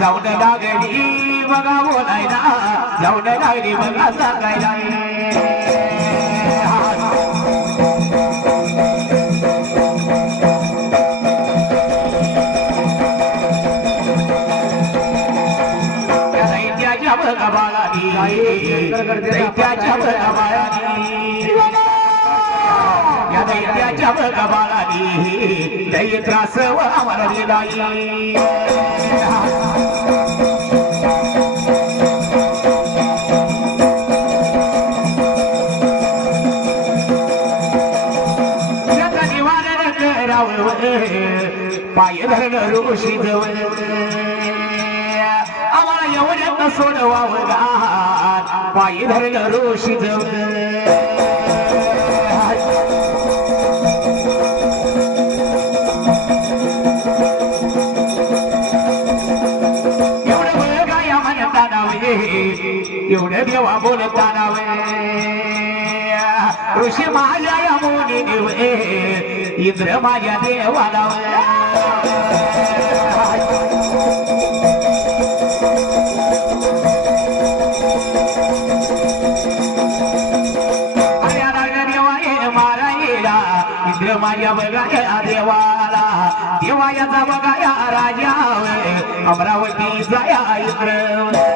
जाऊन लागली बघा बोलायला जाऊन लागली बघा सांगायला दैत्याच्या बघा बाळानी दैत्याच्या बघा बाळानी या दैत्याच्या बघा बाळानी दै त्रास आम्हाला दिलाई पाय धरण ऋषी जवळ आम्हाला एवढ्यात सोडवावं गा पाय धरण ऋषी जवळ एवढं बघा या म्हणता नावे एवढं देवा बोलता नावे ऋषी माझ्या या मुनी निवे इंद्र माझ्या देवाला देवा ये मारायला इंद्र माझ्या बघा या देवाला देवा याचा बघा या राजा अमरावती जाया इंद्र